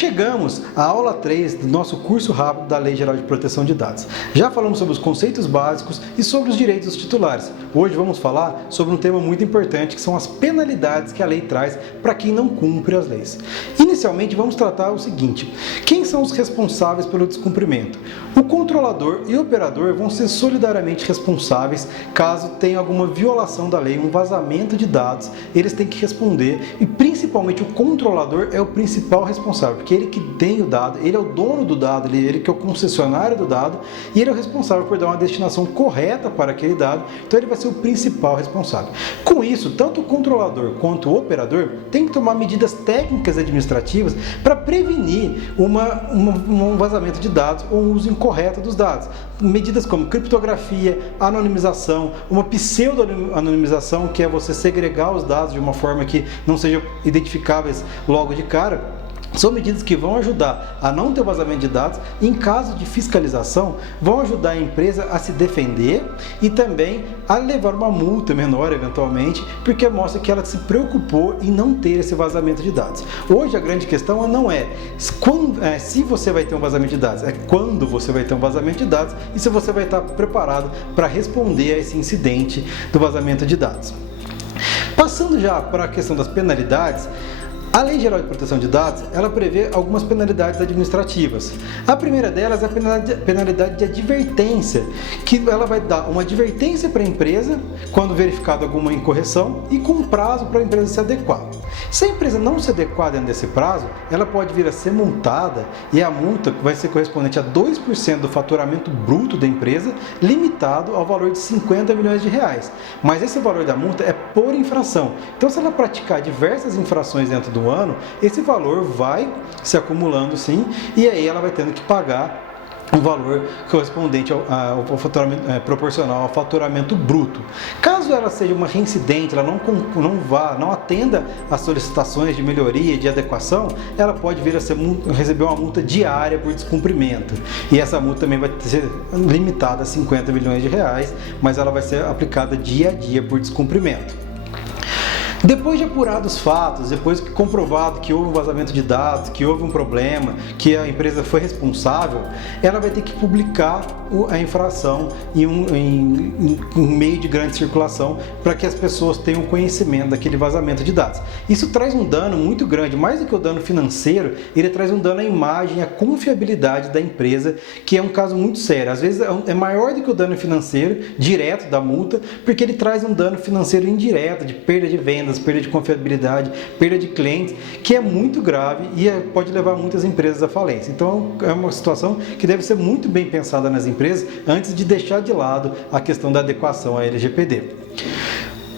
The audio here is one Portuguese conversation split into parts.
Chegamos à aula 3 do nosso curso rápido da Lei Geral de Proteção de Dados. Já falamos sobre os conceitos básicos e sobre os direitos dos titulares. Hoje vamos falar sobre um tema muito importante, que são as penalidades que a lei traz para quem não cumpre as leis. Inicialmente vamos tratar o seguinte: quem são os responsáveis pelo descumprimento? O controlador e o operador vão ser solidariamente responsáveis caso tenha alguma violação da lei, um vazamento de dados, eles têm que responder, e principalmente o controlador é o principal responsável, porque ele que tem o dado, ele é o dono do dado, ele que é o concessionário do dado, e ele é o responsável por dar uma destinação correta para aquele dado, então ele vai ser o principal responsável. Com isso, tanto o controlador quanto o operador tem que tomar medidas técnicas administrativas para prevenir um vazamento de dados ou um uso incorreto dos dados. Medidas como criptografia, anonimização, uma pseudo-anonimização, que é você segregar os dados de uma forma que não sejam identificáveis logo de cara. São medidas que vão ajudar a não ter vazamento de dados e, em caso de fiscalização, vão ajudar a empresa a se defender e também a levar uma multa menor, eventualmente, porque mostra que ela se preocupou em não ter esse vazamento de dados. Hoje a grande questão não é se você vai ter um vazamento de dados, é quando você vai ter um vazamento de dados e se você vai estar preparado para responder a esse incidente do vazamento de dados. Passando já para a questão das penalidades, a Lei Geral de Proteção de Dados, ela prevê algumas penalidades administrativas. A primeira delas é a penalidade de advertência, que ela vai dar uma advertência para a empresa quando verificada alguma incorreção e com prazo para a empresa se adequar. Se a empresa não se adequar dentro desse prazo, ela pode vir a ser multada, e a multa vai ser correspondente a 2% do faturamento bruto da empresa, limitado ao valor de R$50 milhões. Mas esse valor da multa é por infração. Então, se ela praticar diversas infrações dentro do ano, esse valor vai se acumulando sim, e aí ela vai tendo que pagar um valor correspondente ao faturamento, proporcional ao faturamento bruto. Caso ela seja uma reincidente, ela não atenda às solicitações de melhoria, de adequação, ela pode vir a receber uma multa diária por descumprimento. E essa multa também vai ser limitada a R$50 milhões, mas ela vai ser aplicada dia a dia por descumprimento. Depois de apurados os fatos, depois que comprovado que houve um vazamento de dados, que houve um problema, que a empresa foi responsável, ela vai ter que publicar a infração em um meio de grande circulação para que as pessoas tenham conhecimento daquele vazamento de dados. Isso traz um dano muito grande, mais do que o dano financeiro, ele traz um dano à imagem, à confiabilidade da empresa, que é um caso muito sério. Às vezes é maior do que o dano financeiro direto da multa, porque ele traz um dano financeiro indireto, de perda de vendas, perda de confiabilidade, perda de clientes, que é muito grave e pode levar muitas empresas à falência. Então é uma situação que deve ser muito bem pensada nas empresas antes de deixar de lado a questão da adequação à LGPD.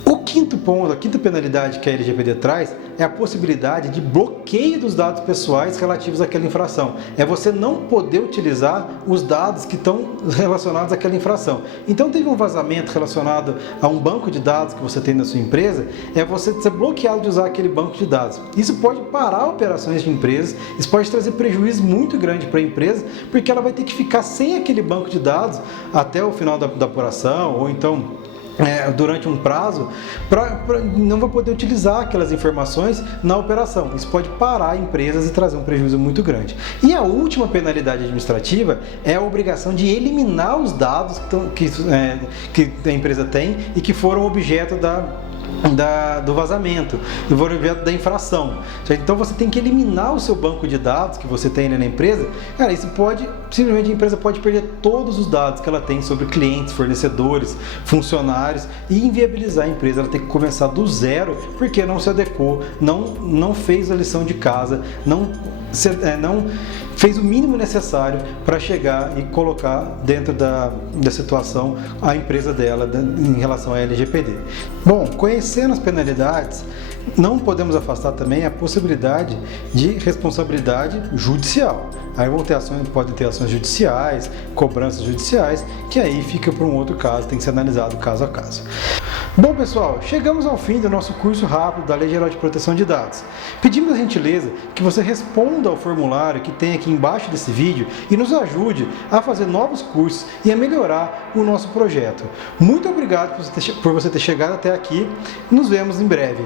O quinto ponto, a quinta penalidade que a LGPD traz é a possibilidade de bloqueio dos dados pessoais relativos àquela infração. É você não poder utilizar os dados que estão relacionados àquela infração. Então, teve um vazamento relacionado a um banco de dados que você tem na sua empresa, é você ser bloqueado de usar aquele banco de dados. Isso pode parar operações de empresas, isso pode trazer prejuízo muito grande para a empresa, porque ela vai ter que ficar sem aquele banco de dados até o final da apuração, ou então durante um prazo, não vai poder utilizar aquelas informações na operação. Isso pode parar empresas e trazer um prejuízo muito grande. E a última penalidade administrativa é a obrigação de eliminar os dados que a empresa tem e que foram objeto do vazamento, do objeto da infração. Então você tem que eliminar o seu banco de dados que você tem na empresa. Cara, isso simplesmente a empresa pode perder todos os dados que ela tem sobre clientes, fornecedores, funcionários, e inviabilizar a empresa. Ela tem que começar do zero porque não se adequou, não fez a lição de casa, não fez o mínimo necessário para chegar e colocar dentro da situação a empresa dela em relação à LGPD. Bom, conhecendo as penalidades, não podemos afastar também a possibilidade de responsabilidade judicial. Aí podem ter ações judiciais, cobranças judiciais, que aí fica para um outro caso, tem que ser analisado caso a caso. Bom, pessoal, chegamos ao fim do nosso curso rápido da Lei Geral de Proteção de Dados. Pedimos a gentileza que você responda ao formulário que tem aqui embaixo desse vídeo e nos ajude a fazer novos cursos e a melhorar o nosso projeto. Muito obrigado por você ter chegado até aqui. Nos vemos em breve.